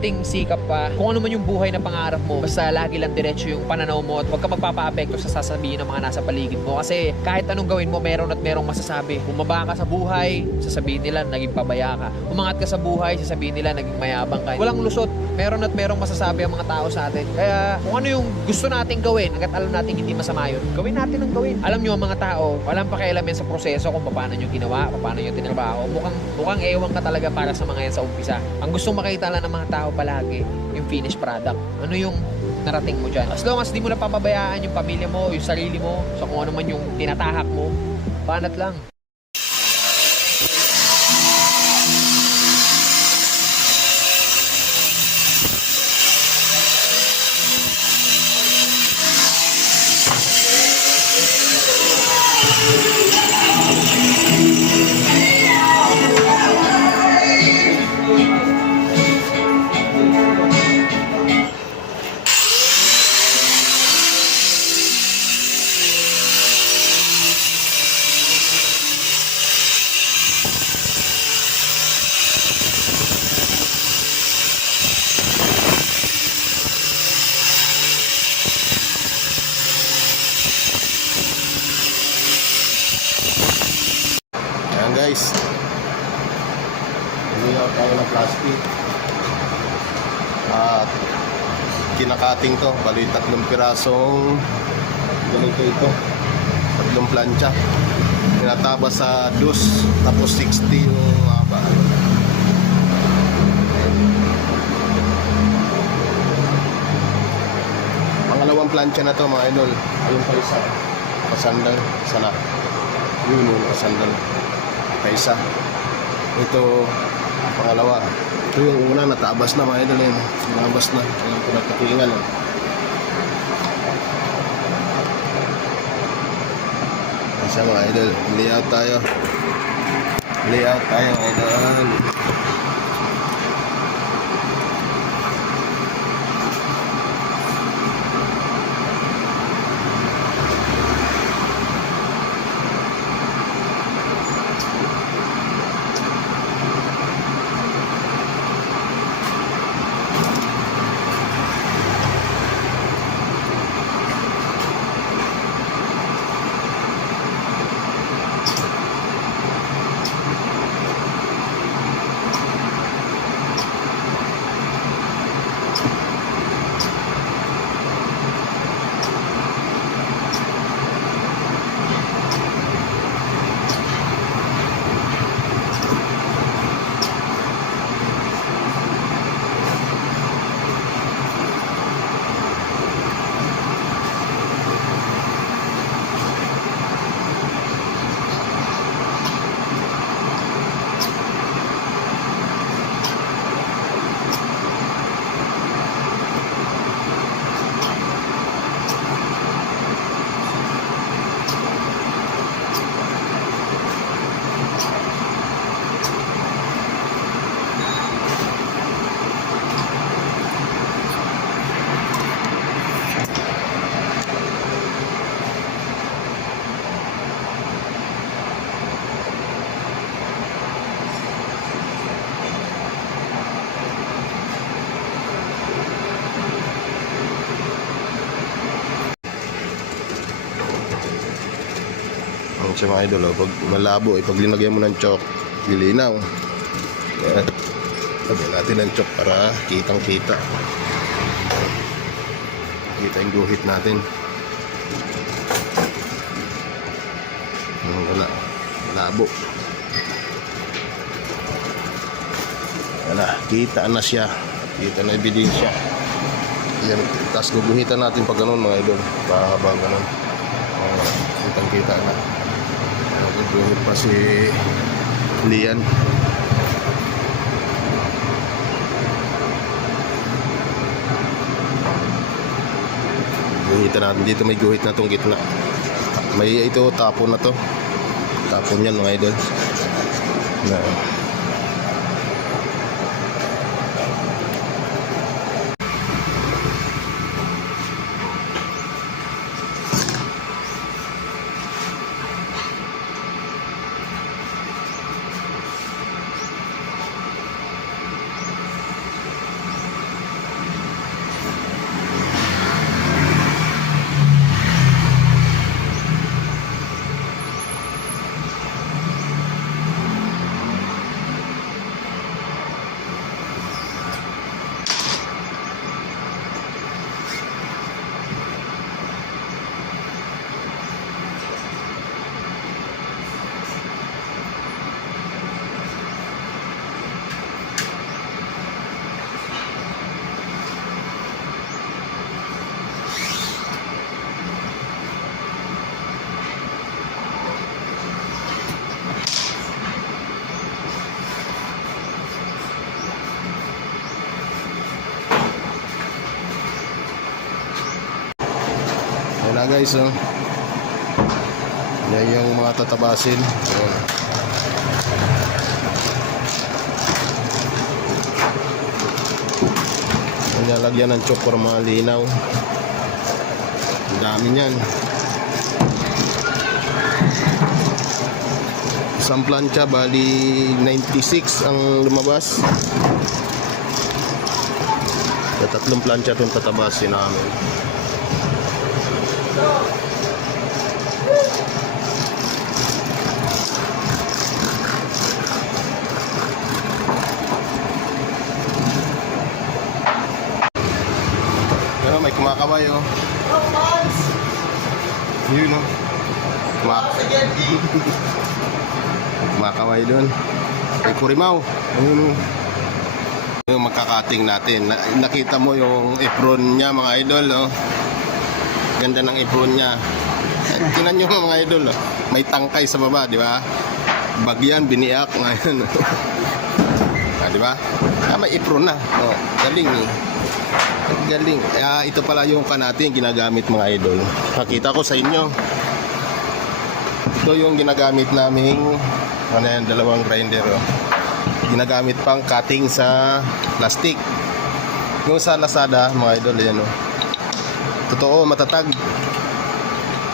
konting sikap pa, kung ano man yung buhay na pangarap mo, basta lagi lang diretso yung pananaw mo at huwag ka magpapa-apekto sa sasabihin ng mga nasa paligid mo. Kasi kahit anong gawin mo, meron at merong masasabi. Bumaba ka sa buhay, sasabihin nila naging pabaya ka. Umangat ka sa buhay, sasabihin nila naging mayabang ka. Walang lusot, meron at merong masasabi ang mga tao sa atin. Kaya kung ano yung gusto nating gawin, hanggat alam natin hindi masama yun, gawin natin ang gawin. Alam nyo, ang mga tao, walang pakialam yan sa proseso kung paano nyo ginawa, paano nyo tinrabaho. Mukhang ewan ka talaga para sa mga yan sa umpisa. Ang gustong makita lang ng mga tao palagi, yung finished product. Ano yung narating mo dyan. As long as di mo napapabayaan yung pamilya mo, yung sarili mo, sa kung ano man yung tinatahak mo, banat lang. Ayan guys, bumili tayo ng plastic at kinakating to, bali 3 pirasong ganito ito, 3 plancha, tinataba sa dus, tapos 60 yung haba. Pangalawang plancha na to mga idol, ayun pa isa, pasandal, sana yun yung pasandal pa isa. Ito pangalawa, ito yung una, natabas na mga idol yun, nabas na, yung pinagkatingan isa mga idol. Layout tayo idol. Sa mga idol, pag malabo, pag linagyan mo ng chalk, lilinaw. Yan. Lagyan natin ng chalk para kitang kita yung guhit natin. Wala, malabo. Wala, kita na siya, kita na ebidensya. Yan, tapos guguhitan natin pag ganun mga idol, pahaba ganun, kitang kita na. Nagbuhit pa si Lian. Guhitan natin dito, may guhit na tong gitna. May ito, tapon na to. Tapon yan mga idol. Na Ayan na guys, oh. Yan yung mga tatabasin. Ayan. Nalagyan ng chok para malinaw. Ang dami niyan. Isang plancha, bali 96 ang lumabas. Sa 3 plancha itong tatabasin namin. Pero may kumakaway, oh. Yun, oh. Kumakaway doon. May kurimaw. Ayun, oh. Yung magkakating natin. Nakita mo yung apron niya, mga idol, oh. Ganda ng apron niya. Tingnan nyo mga idol, oh. May tangkay sa baba, di ba? Bagyan, biniak, ngayon. Di ba? May apron na. Oh, galing, eh. Galing. Ito pala yung natin ginagamit, mga idol. Pakita ko sa inyo. Ito yung ginagamit naming dalawang grinder, oh. Ginagamit pang cutting sa plastic. Yung sa Lazada, mga idol, yan, oh. Totoo, matatag.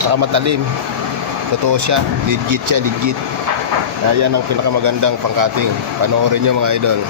Saka matalim. Totoo siya. Legit siya, legit. Yan ang pinakamagandang pang cutting. Panoorin nyo, mga idol.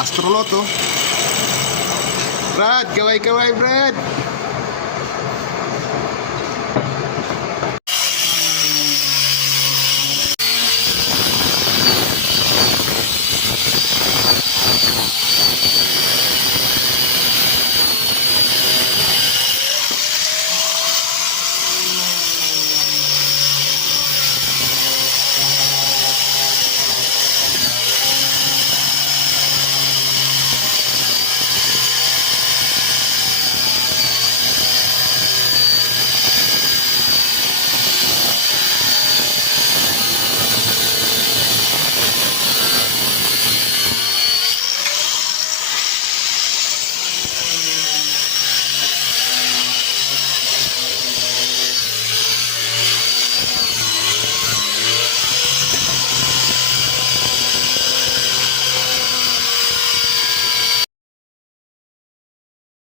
Astronaut, oh. Brad, kaway-kaway, Brad.